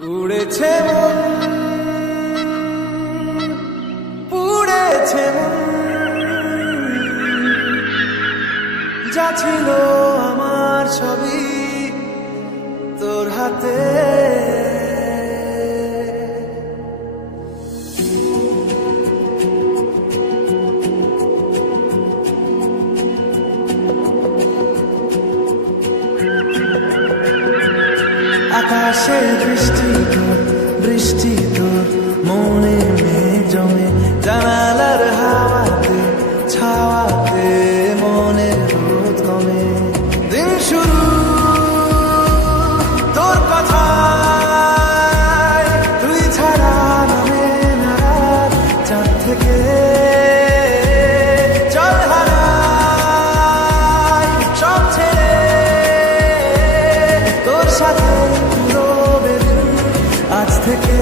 উড়েছে মন, পুড়েছে মন, যা ছিল আমার ছবি তোর হাতে। আকাশে বৃষ্টি তোর, বৃষ্টি তোর মনে মেঘ জমে, জানালার হাওয়াতে ছাওয়াতে মনে রোদ কমে। দিন শুরু তোর কথায়, তুই ছাড়া নামে না চাঁদ থেকে জল হারাই সব ছেড়ে তোর সাথে আজ থেকে।